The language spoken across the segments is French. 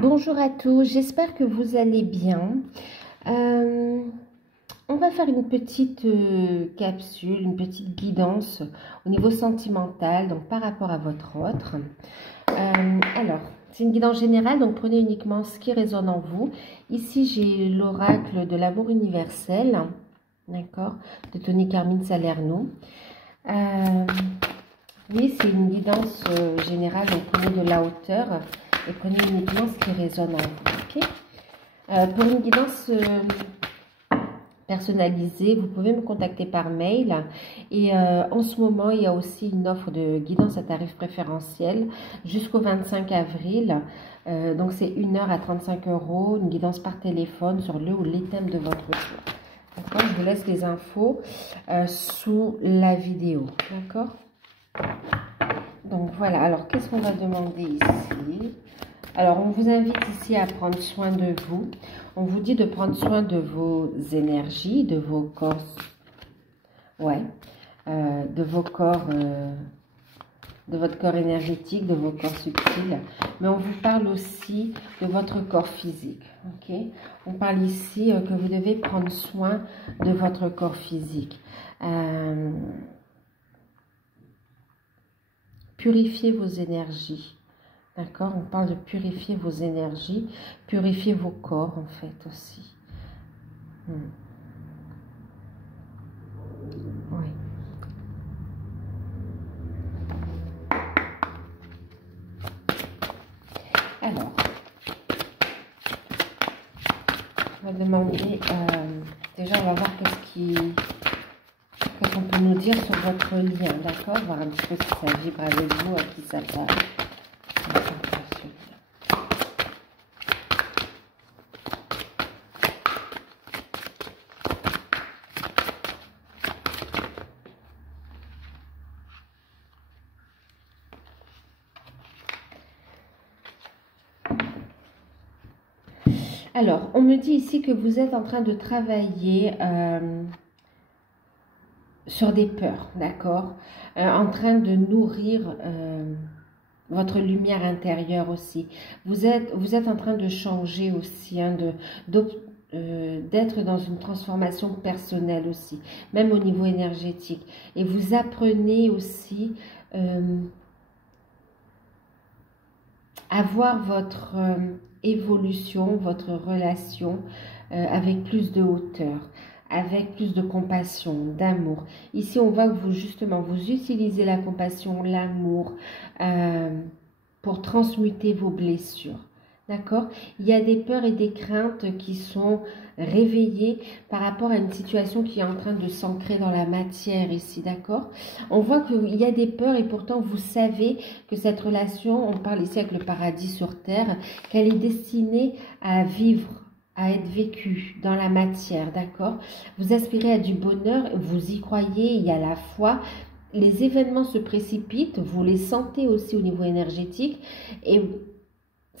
Bonjour à tous, j'espère que vous allez bien. On va faire une petite capsule, une petite guidance au niveau sentimental, donc par rapport à votre autre. Alors, c'est une guidance générale, donc prenez uniquement ce qui résonne en vous. Ici, j'ai l'oracle de l'amour universel, d'accord, de Tony Carmine Salerno. Oui, c'est une guidance générale, donc prenez de la hauteur et prenez uniquement ce qui résonne en vous. Okay, pour une guidance personnalisée, vous pouvez me contacter par mail. Et en ce moment, il y a aussi une offre de guidance à tarif préférentiel jusqu'au 25 avril. Donc, c'est 1 heure à 35 €, une guidance par téléphone sur le ou les thèmes de votre choix. D'accord, je vous laisse les infos sous la vidéo. D'accord. Donc voilà, alors qu'est-ce qu'on va demander ici? Alors on vous invite ici à prendre soin de vous. On vous dit de prendre soin de vos énergies, de vos corps, de vos corps, de votre corps énergétique, de vos corps subtils. Mais on vous parle aussi de votre corps physique. Ok, on parle ici que vous devez prendre soin de votre corps physique. Purifiez vos énergies, d'accord? On parle de purifier vos énergies, purifier vos corps en fait aussi. Oui. Alors, on va demander, déjà on va voir qu'est-ce qu'on peut nous dire sur votre lien, d'accord? Voir un petit peu si ça vibre avec vous, à qui ça parle. Alors, on me dit ici que vous êtes en train de travailler sur des peurs, d'accord, en train de nourrir votre lumière intérieure aussi. Vous êtes en train de changer aussi, hein, d'être dans une transformation personnelle aussi, même au niveau énergétique. Et vous apprenez aussi à voir votre évolution, votre relation avec plus de hauteur, avec plus de compassion, d'amour. Ici, on voit que vous, justement, vous utilisez la compassion, l'amour pour transmuter vos blessures. D'accord? Il y a des peurs et des craintes qui sont réveillées par rapport à une situation qui est en train de s'ancrer dans la matière ici, d'accord? On voit qu'il y a des peurs et pourtant vous savez que cette relation, on parle ici avec le paradis sur terre, qu'elle est destinée à vivre, à être vécue dans la matière, d'accord? Vous aspirez à du bonheur, vous y croyez, il y a la foi. Les événements se précipitent, vous les sentez aussi au niveau énergétique et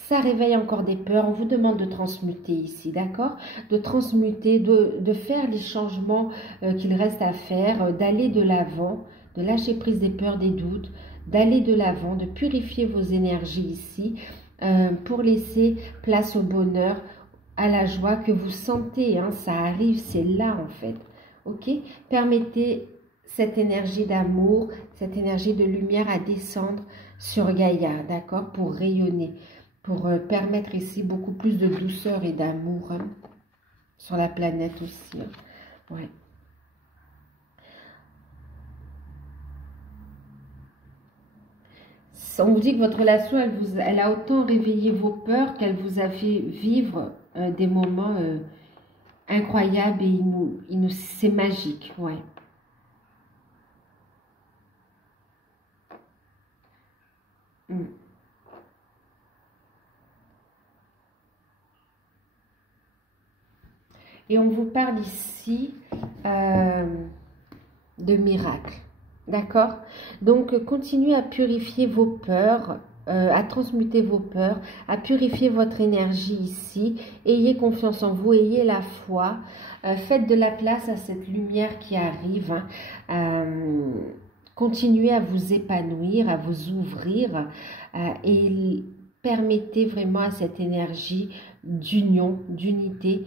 ça réveille encore des peurs. On vous demande de transmuter ici, d'accord? De transmuter, de faire les changements qu'il reste à faire, d'aller de l'avant, de lâcher prise des peurs, des doutes, d'aller de l'avant, de purifier vos énergies ici pour laisser place au bonheur, à la joie que vous sentez. Hein, ça arrive, c'est là en fait. Ok? Permettez cette énergie d'amour, cette énergie de lumière à descendre sur Gaïa, d'accord? Pour rayonner. Pour permettre ici beaucoup plus de douceur et d'amour hein, sur la planète aussi. Hein. Ouais. On vous dit que votre relation, elle a autant réveillé vos peurs qu'elle vous a fait vivre des moments incroyables et c'est magique. Ouais. Et on vous parle ici de miracles, d'accord? Donc, continuez à purifier vos peurs, à transmuter vos peurs, à purifier votre énergie ici. Ayez confiance en vous, ayez la foi. Faites de la place à cette lumière qui arrive. Hein. Continuez à vous épanouir, à vous ouvrir et permettez vraiment à cette énergie d'union, d'unité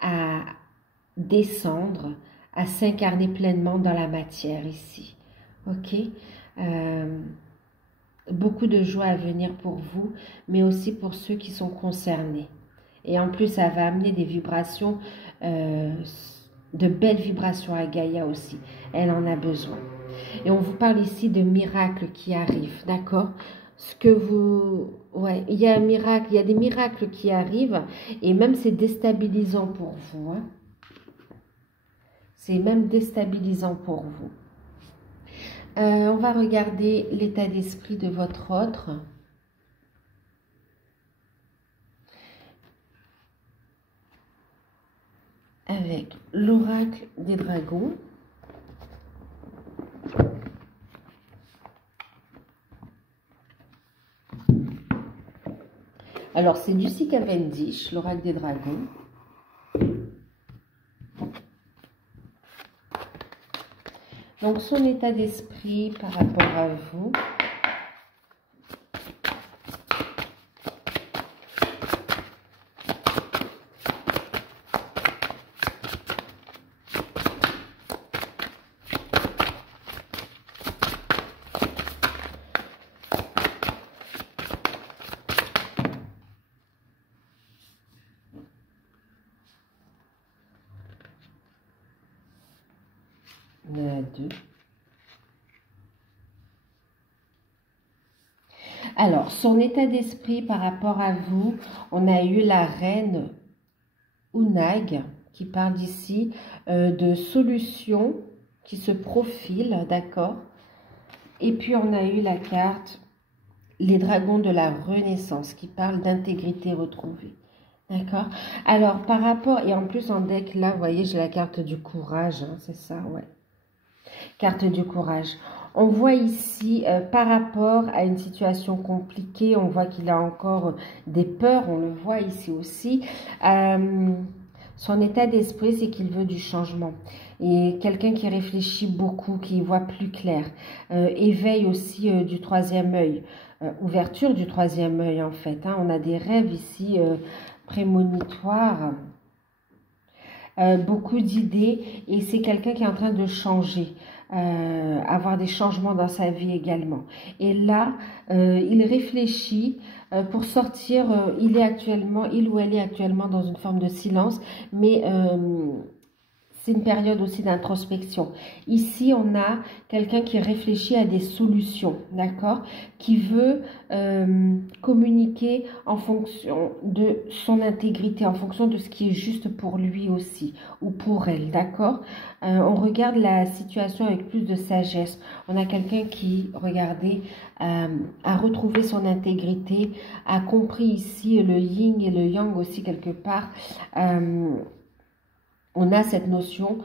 à descendre, à s'incarner pleinement dans la matière ici. Ok? Beaucoup de joie à venir pour vous, mais aussi pour ceux qui sont concernés. Et en plus, ça va amener des vibrations, de belles vibrations à Gaïa aussi. Elle en a besoin. Et on vous parle ici de miracles qui arrivent, d'accord? Ce que vous... Ouais, il y a un miracle, il y a des miracles qui arrivent, et même c'est déstabilisant pour vous. Hein? C'est même déstabilisant pour vous. On va regarder l'état d'esprit de votre autre. Avec l'oracle des dragons. Alors, c'est Lucy Cavendish, l'oracle des dragons. Donc, son état d'esprit par rapport à vous. On en a deux. Alors, son état d'esprit par rapport à vous, on a eu la reine Unag qui parle ici de solutions qui se profilent, d'accord? Et puis, on a eu la carte les dragons de la Renaissance qui parle d'intégrité retrouvée. D'accord? Alors, par rapport, et en plus en deck, là, vous voyez, j'ai la carte du courage, hein, c'est ça, ouais. Carte du courage. On voit ici, par rapport à une situation compliquée, on voit qu'il a encore des peurs, on le voit ici aussi. Son état d'esprit, c'est qu'il veut du changement. Et quelqu'un qui réfléchit beaucoup, qui voit plus clair. Éveil aussi du troisième œil. Ouverture du troisième œil, en fait. Hein. On a des rêves ici prémonitoires. Beaucoup d'idées. Et c'est quelqu'un qui est en train de changer. Avoir des changements dans sa vie également. Et là, il réfléchit pour sortir. Il ou elle est actuellement dans une forme de silence, mais c'est une période aussi d'introspection. Ici, on a quelqu'un qui réfléchit à des solutions, d'accord? Qui veut communiquer en fonction de son intégrité, en fonction de ce qui est juste pour lui aussi, ou pour elle, d'accord? On regarde la situation avec plus de sagesse. On a quelqu'un qui, regardez, a retrouvé son intégrité, a compris ici le yin et le yang aussi quelque part. On a cette notion,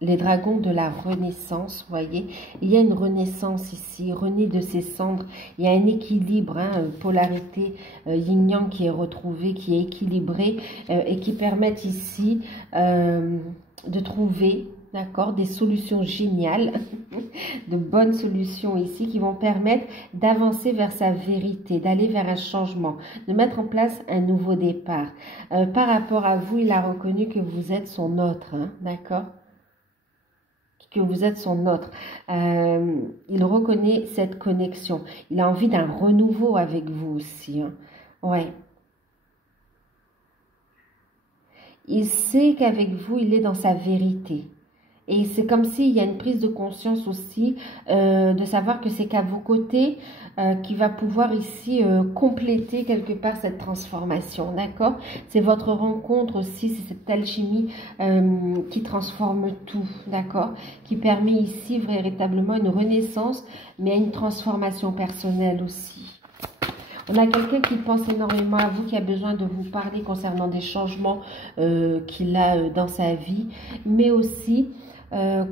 les dragons de la Renaissance, vous voyez, il y a une renaissance ici, rené de ses cendres, il y a un équilibre, hein, une polarité yin-yang qui est retrouvée, qui est équilibrée et qui permettent ici de trouver, d'accord, des solutions géniales, de bonnes solutions ici qui vont permettre d'avancer vers sa vérité, d'aller vers un changement, de mettre en place un nouveau départ. Par rapport à vous, il a reconnu que vous êtes son autre, hein, d'accord? Que vous êtes son autre. Il reconnaît cette connexion. Il a envie d'un renouveau avec vous aussi. Hein. Ouais. Il sait qu'avec vous, il est dans sa vérité. Et c'est comme s'il y a une prise de conscience aussi de savoir que c'est qu'à vos côtés qui va pouvoir ici compléter quelque part cette transformation, d'accord? C'est votre rencontre aussi, c'est cette alchimie qui transforme tout, d'accord? Qui permet ici véritablement une renaissance, mais une transformation personnelle aussi. On a quelqu'un qui pense énormément à vous, qui a besoin de vous parler concernant des changements qu'il a dans sa vie, mais aussi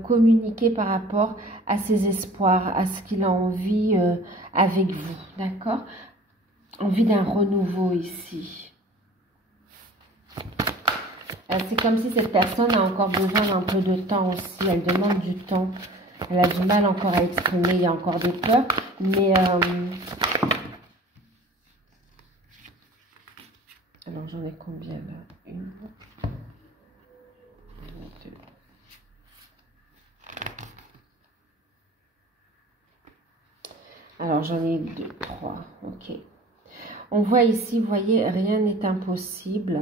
communiquer par rapport à ses espoirs, à ce qu'il a envie avec vous, d'accord? Envie d'un renouveau ici. C'est comme si cette personne a encore besoin d'un peu de temps aussi, elle demande du temps. Elle a du mal encore à exprimer, il y a encore des peurs, mais... alors, j'en ai combien là? Une, deux. Alors, j'en ai 2, 3, ok. On voit ici, vous voyez, rien n'est impossible.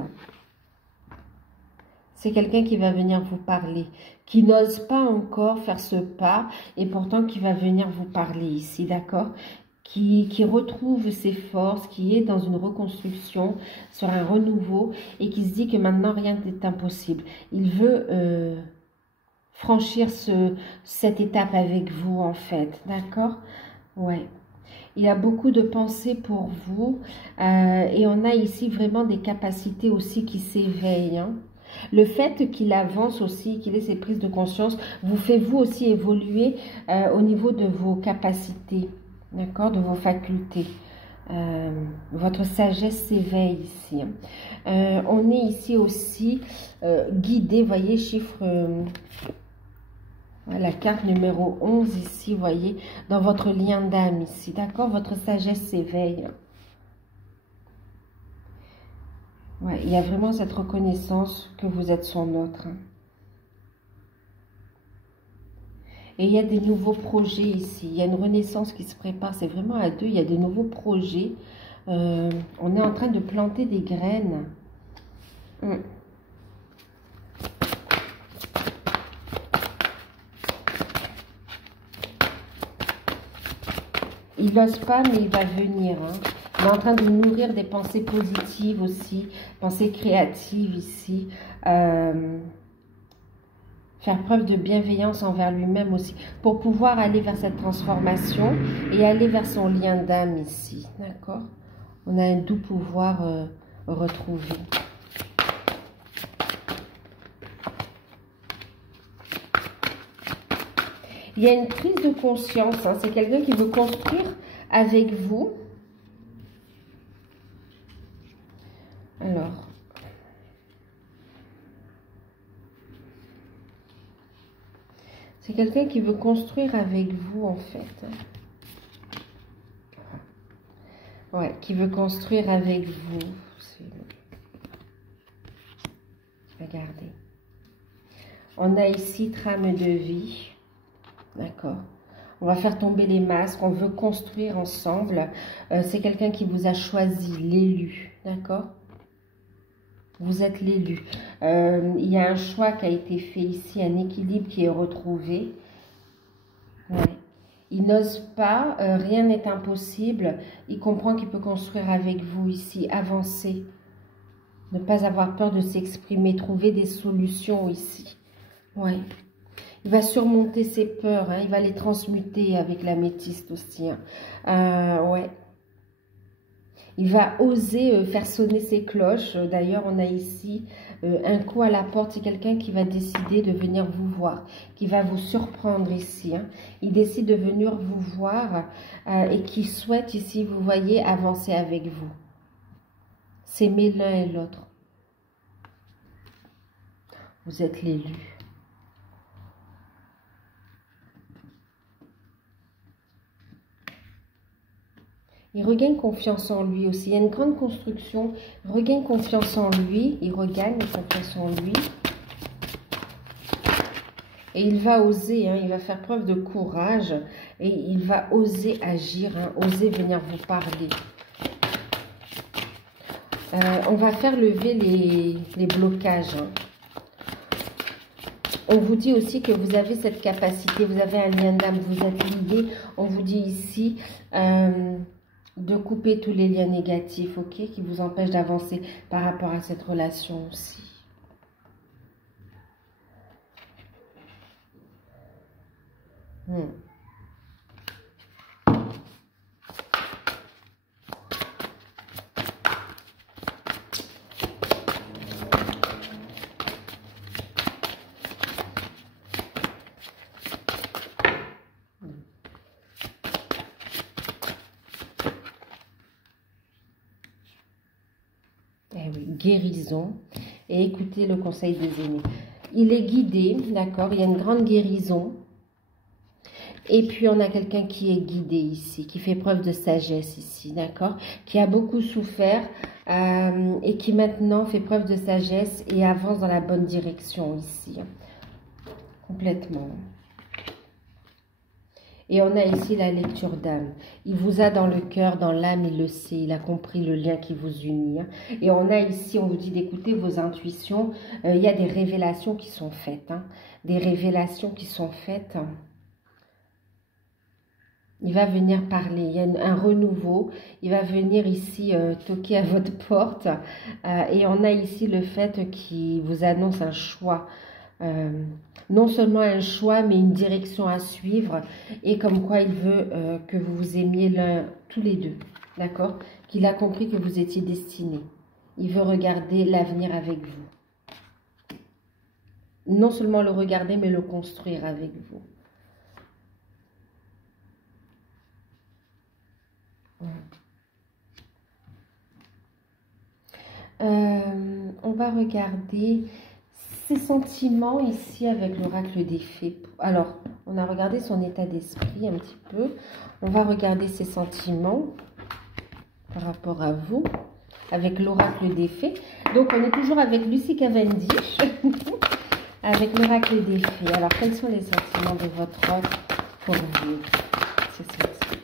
C'est quelqu'un qui va venir vous parler, qui n'ose pas encore faire ce pas, et pourtant qui va venir vous parler ici, d'accord? Qui retrouve ses forces, qui est dans une reconstruction, sur un renouveau, et qui se dit que maintenant rien n'est impossible. Il veut franchir cette étape avec vous, en fait, d'accord? Ouais. Il y a beaucoup de pensées pour vous, et on a ici vraiment des capacités aussi qui s'éveillent, hein. Le fait qu'il avance aussi, qu'il ait ses prises de conscience, vous fait vous aussi évoluer au niveau de vos capacités, d'accord, de vos facultés. Votre sagesse s'éveille ici. On est ici aussi guidé, voyez, chiffre... la carte numéro 11 ici, vous voyez, dans votre lien d'âme ici, d'accord, votre sagesse s'éveille. Ouais, il y a vraiment cette reconnaissance que vous êtes son autre. Et il y a des nouveaux projets ici. Il y a une renaissance qui se prépare. C'est vraiment à deux. Il y a des nouveaux projets. On est en train de planter des graines. Il n'ose pas, mais il va venir, hein. Il est en train de nourrir des pensées positives aussi, pensées créatives ici. Faire preuve de bienveillance envers lui-même aussi, pour pouvoir aller vers cette transformation et aller vers son lien d'âme ici, d'accord? On a un doux pouvoir retrouvé. Il y a une prise de conscience, hein, c'est quelqu'un qui veut construire avec vous. Alors, c'est quelqu'un qui veut construire avec vous, en fait. Ouais, qui veut construire avec vous. Regardez. On a ici trame de vie. D'accord. On va faire tomber les masques. On veut construire ensemble. C'est quelqu'un qui vous a choisi, l'élu. D'accord? Vous êtes l'élu. Il y a un choix qui a été fait ici, un équilibre qui est retrouvé. Ouais. Il n'ose pas, rien n'est impossible. Il comprend qu'il peut construire avec vous ici, avancer. Ne pas avoir peur de s'exprimer, trouver des solutions ici. Ouais. Il va surmonter ses peurs, hein, il va les transmuter avec l'améthyste aussi. Hein. Ouais. Il va oser faire sonner ses cloches. D'ailleurs, on a ici un coup à la porte. C'est quelqu'un qui va décider de venir vous voir, qui va vous surprendre ici. Hein. Il décide de venir vous voir et qui souhaite ici, vous voyez, avancer avec vous. S'aimer l'un et l'autre. Vous êtes l'élu. Il regagne confiance en lui aussi. Il y a une grande construction. Il regagne confiance en lui. Il regagne confiance en lui. Et il va oser. Hein, il va faire preuve de courage. Et il va oser agir. Hein, oser venir vous parler. On va faire lever les blocages. Hein. On vous dit aussi que vous avez cette capacité. Vous avez un lien d'âme. Vous êtes liés. On vous dit ici... de couper tous les liens négatifs, ok, qui vous empêchent d'avancer par rapport à cette relation aussi. Guérison, et écoutez le conseil des aînés. Il est guidé, d'accord, il y a une grande guérison. Et puis, on a quelqu'un qui est guidé ici, qui fait preuve de sagesse ici, d'accord? Qui a beaucoup souffert et qui maintenant fait preuve de sagesse et avance dans la bonne direction ici. Complètement. Et on a ici la lecture d'âme. Il vous a dans le cœur, dans l'âme, il le sait. Il a compris le lien qui vous unit. Et on a ici, on vous dit d'écouter vos intuitions. Il y a des révélations qui sont faites. Des révélations qui sont faites. Il va venir parler. Il y a un renouveau. Il va venir ici toquer à votre porte. Et on a ici le fait qu'il vous annonce un choix. Non seulement un choix, mais une direction à suivre, et comme quoi il veut que vous vous aimiez tous les deux, d'accord? Qu'il a compris que vous étiez destinés. Il veut regarder l'avenir avec vous. Non seulement le regarder, mais le construire avec vous. On va regarder ses sentiments ici avec l'oracle des fées. Alors, on a regardé son état d'esprit un petit peu. On va regarder ses sentiments par rapport à vous avec l'oracle des fées. Donc, on est toujours avec Lucy Cavendish avec l'oracle des fées. Alors, quels sont les sentiments de votre offre pour vous? C'est ceci.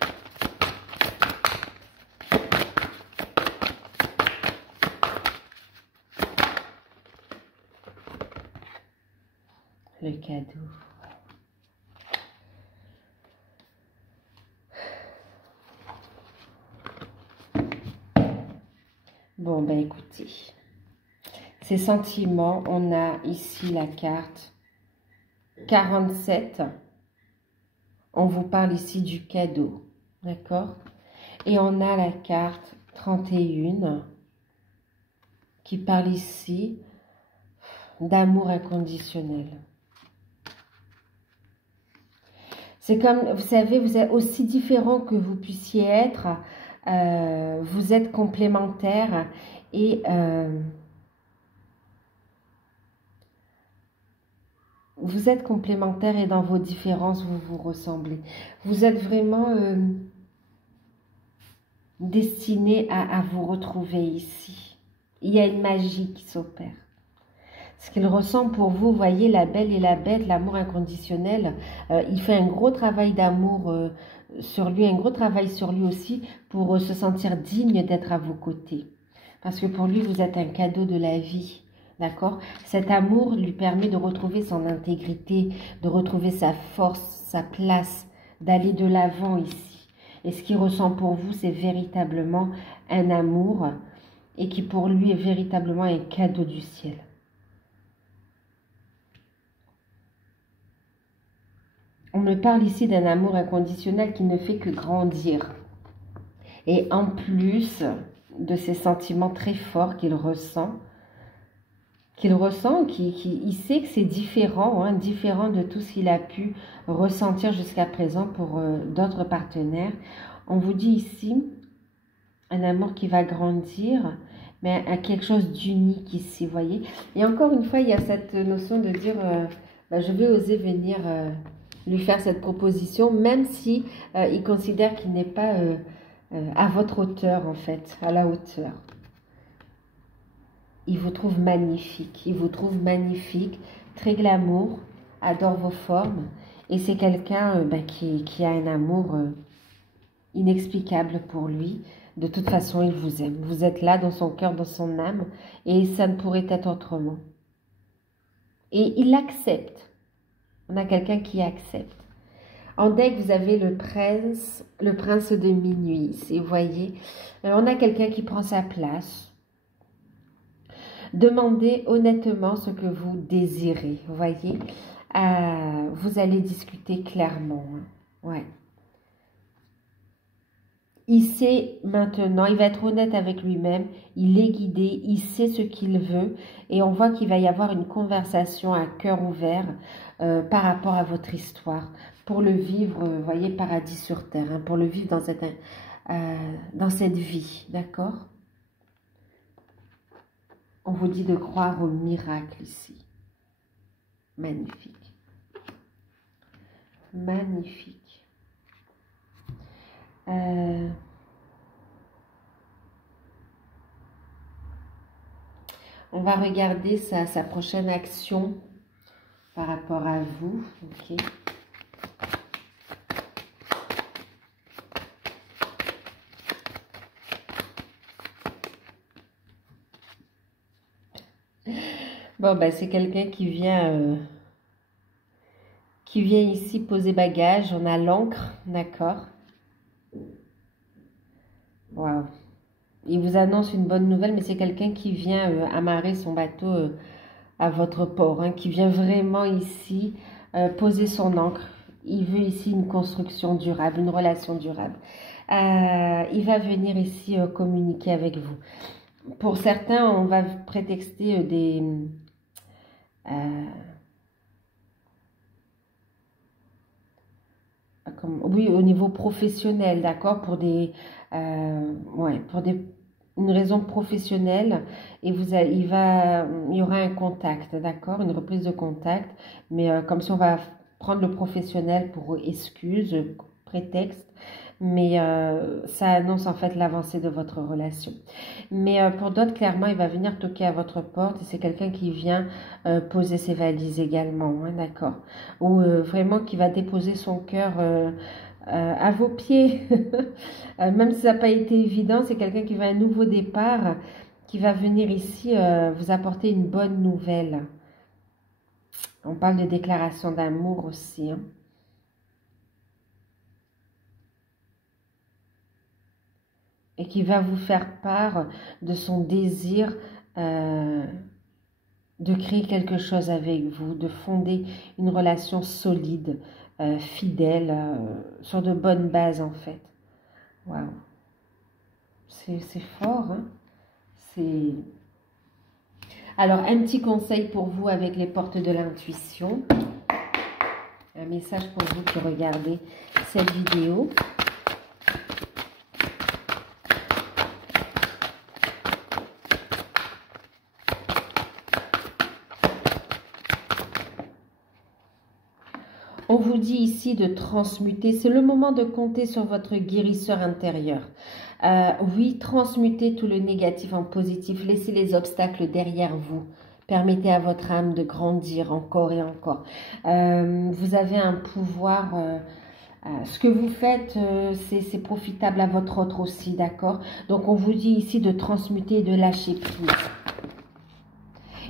Le cadeau. Bon, ben écoutez, ces sentiments, on a ici la carte 47. On vous parle ici du cadeau, d'accord? Et on a la carte 31 qui parle ici d'amour inconditionnel. C'est comme, vous savez, vous êtes aussi différent que vous puissiez être, vous êtes complémentaires et vous êtes complémentaires et dans vos différences, vous vous ressemblez. Vous êtes vraiment destinés à vous retrouver ici. Il y a une magie qui s'opère. Ce qu'il ressent pour vous, voyez, la belle et la bête, l'amour inconditionnel, il fait un gros travail d'amour sur lui, un gros travail sur lui aussi pour se sentir digne d'être à vos côtés. Parce que pour lui, vous êtes un cadeau de la vie, d'accord? Cet amour lui permet de retrouver son intégrité, de retrouver sa force, sa place, d'aller de l'avant ici. Et ce qu'il ressent pour vous, c'est véritablement un amour et qui pour lui est véritablement un cadeau du ciel. On me parle ici d'un amour inconditionnel qui ne fait que grandir. Et en plus de ces sentiments très forts qu'il ressent, il sait que c'est différent, différent de tout ce qu'il a pu ressentir jusqu'à présent pour d'autres partenaires. On vous dit ici un amour qui va grandir, mais à quelque chose d'unique ici, voyez. Et encore une fois, il y a cette notion de dire, je vais oser venir lui faire cette proposition, même si il considère qu'il n'est pas à votre hauteur, en fait, à la hauteur. Il vous trouve magnifique, très glamour, adore vos formes, et c'est quelqu'un qui a un amour inexplicable pour lui. De toute façon, il vous aime. Vous êtes là dans son cœur, dans son âme, et ça ne pourrait être autrement. Et il accepte. On a quelqu'un qui accepte. En deck, vous avez le prince de minuit. Vous voyez, on a quelqu'un qui prend sa place. Demandez honnêtement ce que vous désirez. Vous voyez, vous allez discuter clairement. Ouais. Il sait maintenant, il va être honnête avec lui-même, il est guidé, il sait ce qu'il veut et on voit qu'il va y avoir une conversation à cœur ouvert par rapport à votre histoire pour le vivre, vous voyez, paradis sur terre, pour le vivre dans cette vie, d'accord? On vous dit de croire au miracle ici. Magnifique. Magnifique. On va regarder sa prochaine action par rapport à vous. Ok. Bon, ben, c'est quelqu'un qui vient ici poser bagage. On a l'encre, d'accord. Waouh. Il vous annonce une bonne nouvelle, mais c'est quelqu'un qui vient amarrer son bateau à votre port, hein, qui vient vraiment ici poser son ancre. Il veut ici une construction durable, une relation durable. Il va venir ici communiquer avec vous. Pour certains, on va prétexter oui, au niveau professionnel, d'accord, pour ouais, une raison professionnelle, et il y aura un contact, d'accord, une reprise de contact, mais comme si on va prendre le professionnel pour excuse, prétexte, mais ça annonce en fait l'avancée de votre relation. Mais pour d'autres, clairement, il va venir toquer à votre porte, et c'est quelqu'un qui vient poser ses valises également, hein, d'accord, ou vraiment qui va déposer son cœur à vos pieds. Même si ça n'a pas été évident, c'est quelqu'un qui va à un nouveau départ, qui va venir ici vous apporter une bonne nouvelle. On parle de déclaration d'amour aussi, hein. Et qui va vous faire part de son désir de créer quelque chose avec vous, de fonder une relation solide, fidèle, sur de bonnes bases en fait. Waouh, c'est fort, hein. Alors, un petit conseil pour vous avec les portes de l'intuition. Un message pour vous qui regardez cette vidéo. On vous dit ici de transmuter. C'est le moment de compter sur votre guérisseur intérieur. Oui, transmutez tout le négatif en positif. Laissez les obstacles derrière vous. Permettez à votre âme de grandir encore et encore. Vous avez un pouvoir. Ce que vous faites, c'est profitable à votre autre aussi, d'accord? Donc, on vous dit ici de transmuter et de lâcher prise.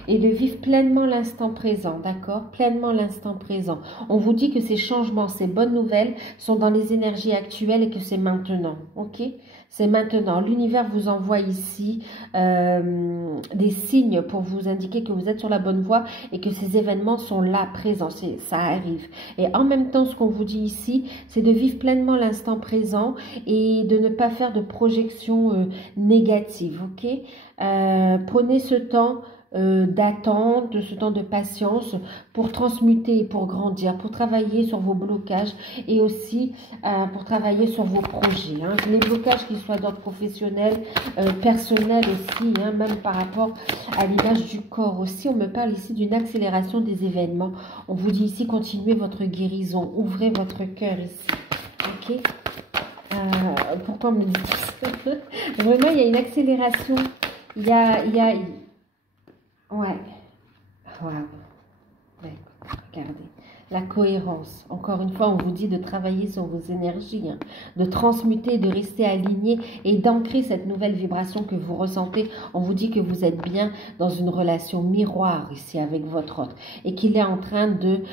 Et de vivre pleinement l'instant présent, d'accord? Pleinement l'instant présent. On vous dit que ces changements, ces bonnes nouvelles sont dans les énergies actuelles et que c'est maintenant, ok? C'est maintenant. L'univers vous envoie ici des signes pour vous indiquer que vous êtes sur la bonne voie et que ces événements sont là, présents, ça arrive. Et en même temps, ce qu'on vous dit ici, c'est de vivre pleinement l'instant présent et de ne pas faire de projections négatives, ok? Prenez ce temps d'attente, ce temps de patience pour transmuter et pour grandir, pour travailler sur vos blocages et aussi pour travailler sur vos projets, hein. Les blocages qui soient d'ordre professionnel, personnel aussi, hein, même par rapport à l'image du corps aussi. On me parle ici d'une accélération des événements. On vous dit ici, continuez votre guérison, ouvrez votre cœur ici, ok? Pourquoi on me dit ça? Vraiment, il y a une accélération, il y a ouais, waouh, ouais, regardez, la cohérence. Encore une fois, on vous dit de travailler sur vos énergies, hein, de transmuter, de rester aligné et d'ancrer cette nouvelle vibration que vous ressentez. On vous dit que vous êtes bien dans une relation miroir ici avec votre autre et qu'il est en train de,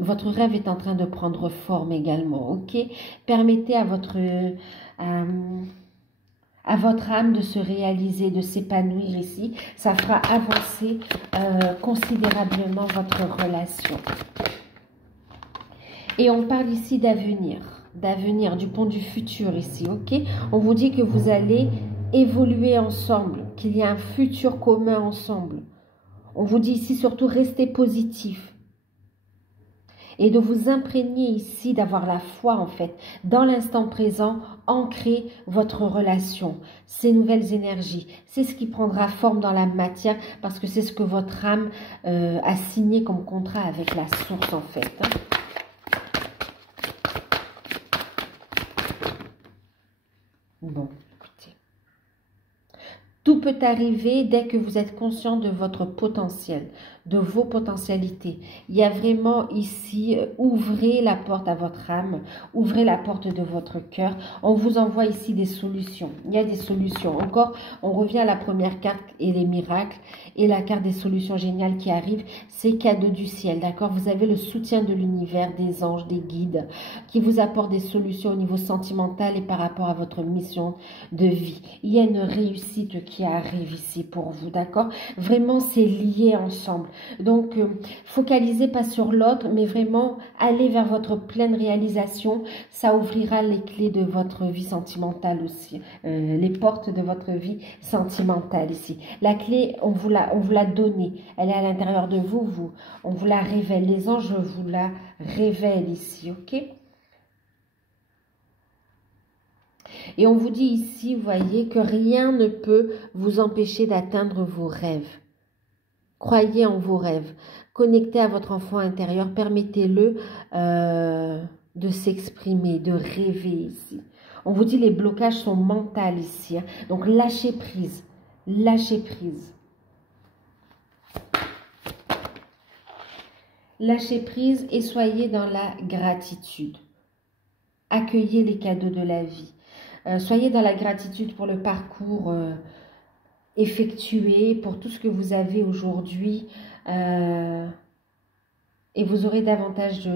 votre rêve est en train de prendre forme également, ok? Permettez à votre âme de se réaliser, de s'épanouir ici. Ça fera avancer considérablement votre relation. Et on parle ici d'avenir, du pont du futur ici, ok? On vous dit que vous allez évoluer ensemble, qu'il y a un futur commun ensemble. On vous dit ici surtout restez positif. Et de vous imprégner ici, d'avoir la foi en fait, dans l'instant présent, ancrer votre relation, ces nouvelles énergies. C'est ce qui prendra forme dans la matière parce que c'est ce que votre âme a signé comme contrat avec la source en fait, hein. Bon, écoutez. Tout peut arriver dès que vous êtes conscient de votre potentiel, de vos potentialités. Il y a vraiment ici, ouvrez la porte à votre âme, ouvrez la porte de votre cœur. On vous envoie ici des solutions. Il y a des solutions. Encore, on revient à la première carte et les miracles. Et la carte des solutions géniales qui arrivent, c'est cadeau du ciel, d'accord? Vous avez le soutien de l'univers, des anges, des guides, qui vous apportent des solutions au niveau sentimental et par rapport à votre mission de vie. Il y a une réussite qui arrive ici pour vous, d'accord? Vraiment, c'est lié ensemble. Donc, focalisez pas sur l'autre, mais vraiment, allez vers votre pleine réalisation. Ça ouvrira les clés de votre vie sentimentale aussi, les portes de votre vie sentimentale ici. La clé, on vous l'a donnée. Elle est à l'intérieur de vous, on vous la révèle. Les anges vous la révèlent ici, ok? Et on vous dit ici, vous voyez, que rien ne peut vous empêcher d'atteindre vos rêves. Croyez en vos rêves. Connectez à votre enfant intérieur. Permettez-le de s'exprimer, de rêver ici. On vous dit les blocages sont mentaux ici. Hein. Donc lâchez prise. Lâchez prise. Lâchez prise et soyez dans la gratitude. Accueillez les cadeaux de la vie. Soyez dans la gratitude pour le parcours effectué, pour tout ce que vous avez aujourd'hui. Et vous aurez davantage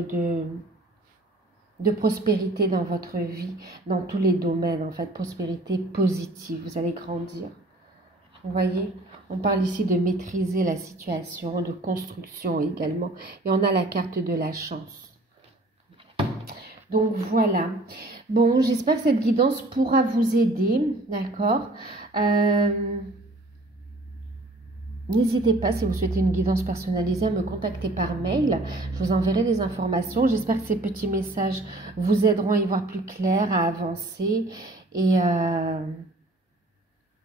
de prospérité dans votre vie, dans tous les domaines, en fait, prospérité positive. Vous allez grandir. Vous voyez, on parle ici de maîtriser la situation, de construction également. Et on a la carte de la chance. Donc voilà. Bon, j'espère que cette guidance pourra vous aider, d'accord? N'hésitez pas, si vous souhaitez une guidance personnalisée, à me contacter par mail. Je vous enverrai des informations. J'espère que ces petits messages vous aideront à y voir plus clair, à avancer. Et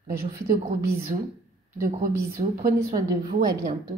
je vous fais de gros bisous. De gros bisous. Prenez soin de vous. À bientôt.